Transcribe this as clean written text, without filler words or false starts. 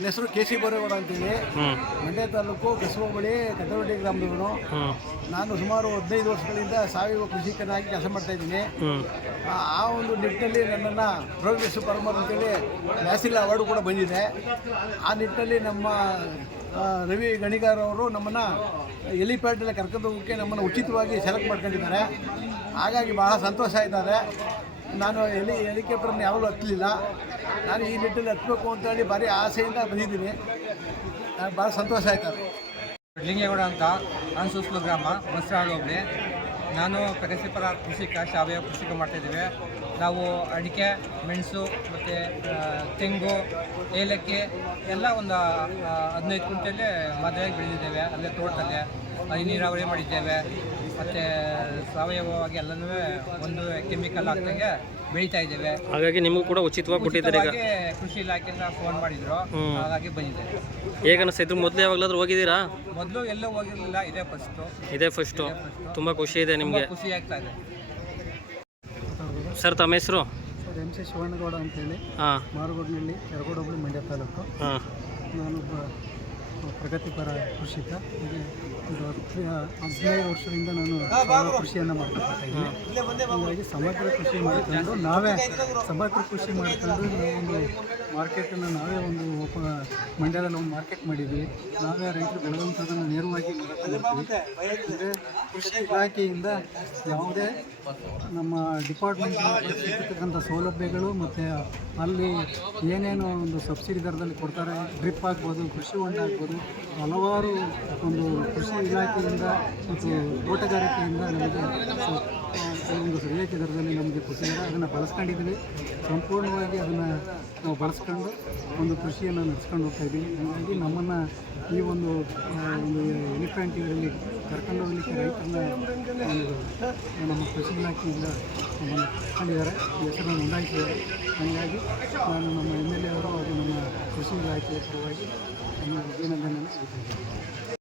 ನನ್ನ ಹೆಸರು ಕೆ.ಸಿ. ಬೋರೇಗೌಡ ಅಂತೇಳಿ, ಮಂಡ್ಯ ತಾಲೂಕು ಕಸಬಹಳ್ಳಿ ಕದ್ದವಟ್ಟಿ ಗ್ರಾಮದವನು. ನಾನು ಸುಮಾರು 15 ವರ್ಷಗಳಿಂದ ಸಾವಯವ ಕೃಷಿಕನಾಗಿ ಕೆಲಸ ಮಾಡ್ತಾಯಿದ್ದೀನಿ. ಆ ಒಂದು ನಿಟ್ಟಿನಲ್ಲಿ ನನ್ನನ್ನು ಪ್ರೋಗ್ರೆಸ್ ಫಾರ್ಮರ್ ಅಂತೇಳಿ ನ್ಯಾಷನಲ್ ಅವಾರ್ಡು ಕೂಡ ಬಂದಿದೆ. ಆ ನಿಟ್ಟಿನಲ್ಲಿ ನಮ್ಮ ರವಿ ಗಣಿಗಾರ್ ಅವರು ನಮ್ಮನ್ನು ಹೆಲಿಪ್ಯಾಡಲ್ಲಿ ಕರ್ಕೊಂಡು ಹೋಗೋಕ್ಕೆ ನಮ್ಮನ್ನು ಉಚಿತವಾಗಿ ಸೆಲೆಕ್ಟ್ ಮಾಡ್ಕೊಂಡಿದ್ದಾರೆ. ಹಾಗಾಗಿ ಭಾಳ ಸಂತೋಷ ಆಯ್ತದೆ. ನಾನು ಹೆಲಿಕಾಪ್ಟರ್ನ ಯಾವಾಗಲೂ ಹತ್ತಲಿಲ್ಲ. ನಾನು ಈ ನಿಟ್ಟಿನಲ್ಲಿ ಹತ್ತಬೇಕು ಅಂತೇಳಿ ಭಾರಿ ಆಸೆಯಿಂದ ಬಂದಿದ್ದೀನಿ. ನನಗೆ ಭಾಳ ಸಂತೋಷ ಆಯ್ತದೆ. ಲಿಂಗೇಗೌಡ ಅಂತ ಅನ್ಸೂಸ್ಲು ಗ್ರಾಮ, ಬಸರಾಳು ಹೋಬಳಿ. ನಾನು ಪ್ರಗತಿಪರ ಕೃಷಿಕ, ಸಾವಯವ ಕೃಷಿಕ ಮಾಡ್ತಾಯಿದ್ದೀವಿ. ನಾವು ಅಡಿಕೆ, ಮೆಣಸು ಮತ್ತು ತೆಂಗು, ಏಲಕ್ಕಿ ಎಲ್ಲ ಒಂದು 15 ಕ್ವಿಂಟಲ್ಲಿ ಮದುವೆಗೆ ಬೆಳೆದಿದ್ದೇವೆ. ಅಲ್ಲೇ ತೋಟದಲ್ಲೇ ಹನಿ ನೀರಾವರಿ ಮಾಡಿದ್ದೇವೆ. ಮತ್ತು ಸಾವಯವವಾಗಿ ಎಲ್ಲನೂ ಒಂದು ಕೆಮಿಕಲ್ ಹಾಕ್ದಂಗೆ ಬೆಳೀತಾ ಇದ್ದೇವೆ. ಹಾಗಾಗಿ ನಿಮಗೂ ಕೂಡ ಉಚಿತವಾಗಿ ಕೊಟ್ಟಿದ್ದಾರೆ. ಈಗ ಕೃಷಿ ಇಲಾಖೆಯಿಂದ ಫೋನ್ ಮಾಡಿದ್ರು, ಹಾಗಾಗಿ ಬಂದಿದ್ದೇವೆ. ಹೇಗೆ ಅನಿಸ್ತಾ? ಮೊದಲು ಯಾವಾಗಲಾದ್ರೂ ಹೋಗಿದ್ದೀರಾ? ಮೊದಲು ಎಲ್ಲೂ ಹೋಗಿರಲಿಲ್ಲ, ಇದೇ ಫಸ್ಟು. ತುಂಬ ಖುಷಿ ಇದೆ ನಿಮಗೆ? ಖುಷಿ ಆಗ್ತಾ ಇದೆ. ಸರ್, ತಮ್ಮ ಹೆಸರು? ಸರ್, MC ಶಿವಣ್ಣಗೌಡ ಅಂತೇಳಿ, ಮಾರುಗೋಡಿನಲ್ಲಿ, ಯರಗೋಡು ಹೋಬಳಿ, ಮಂಡ್ಯ ತಾಲೂಕು. ನಾನೊಬ್ಬ ಪ್ರಗತಿಪರ ಕೃಷಿಕ. ಹೀಗೆ ಒಂದು 15 ವರ್ಷದಿಂದ ನಾನು ಕೃಷಿಯನ್ನು ಮಾಡ್ಕೊಳ್ತಾಯಿದ್ದೀನಿ. ಹಾಗಾಗಿ ಸಮಗ್ರ ಕೃಷಿ ಮಾಡಿಕೊಂಡು ನಾವೇ ಒಂದು ಮಾರ್ಕೆಟನ್ನು ನಾವೇ ಒಂದು ಮಂಡ್ಯದಲ್ಲಿ ಒಂದು ಮಾರ್ಕೆಟ್ ಮಾಡಿದ್ವಿ. ನಾವೇ ರೈತರು ಬೆಳೆದಂಥದ್ದನ್ನು ನೇರವಾಗಿ ಅಂದರೆ ಕೃಷಿ ಇಲಾಖೆಯಿಂದ ಯಾವುದೇ ನಮ್ಮ ಡಿಪಾರ್ಟ್ಮೆಂಟ್ ಸಿಗ್ತಕ್ಕಂಥ ಸೌಲಭ್ಯಗಳು ಮತ್ತು ಅಲ್ಲಿ ಏನೇನು ಒಂದು ಸಬ್ಸಿಡಿ ದರದಲ್ಲಿ ಕೊಡ್ತಾರೆ, ಡ್ರಿಪ್ ಆಗ್ಬೋದು, ಕೃಷಿ ಹೊಂಡ ಆಗ್ಬೋದು, ಹಲವಾರು ಒಂದು ಕೃಷಿ ಇಲಾಖೆಯಿಂದ ಮತ್ತು ತೋಟಗಾರಿಕೆಯಿಂದ ನಮಗೆ ಒಂದು ರಿಯಾಯಿತಿ ದರದಲ್ಲಿ ನಮಗೆ ಕೊಟ್ಟಿದ್ದಾರೆ. ಅದನ್ನು ಬಳಸ್ಕೊಂಡಿದ್ದೀವಿ. ಸಂಪೂರ್ಣವಾಗಿ ಅದನ್ನು ನಾವು ಬಳಸ್ಕೊಂಡು ಒಂದು ಕೃಷಿಯನ್ನು ನಡೆಸ್ಕೊಂಡು ಹೋಗ್ತಾಯಿದ್ದೀವಿ. ಹಾಗಾಗಿ ನಮ್ಮನ್ನು ಈ ಒಂದು ಎಲಿಫೆಂಟ್ ಇದರಲ್ಲಿ ಕರ್ಕೊಂಡು ಹೋಗಲಿಕ್ಕೆ ರೈತರನ್ನ ನಮ್ಮ ಕೃಷಿ ಇಲಾಖೆಯಿಂದ ನಮ್ಮನ್ನು ಕರ್ಕೊಂಡಿದ್ದಾರೆ, ಹೆಸರನ್ನು ನೋಂದಾಯಿಸಿದ್ದಾರೆ. ಹಾಗಾಗಿ ನಾನು ನಮ್ಮ MLA ಅವರು ಹಾಗೂ ನಮ್ಮ ಕೃಷಿ ಇಲಾಖೆಯ ಪರವಾಗಿ ನಮ್ಮ ಅಭಿನಂದನೆಯನ್ನು ಸಲ್ಲಿಸಿದ್ದೇನೆ.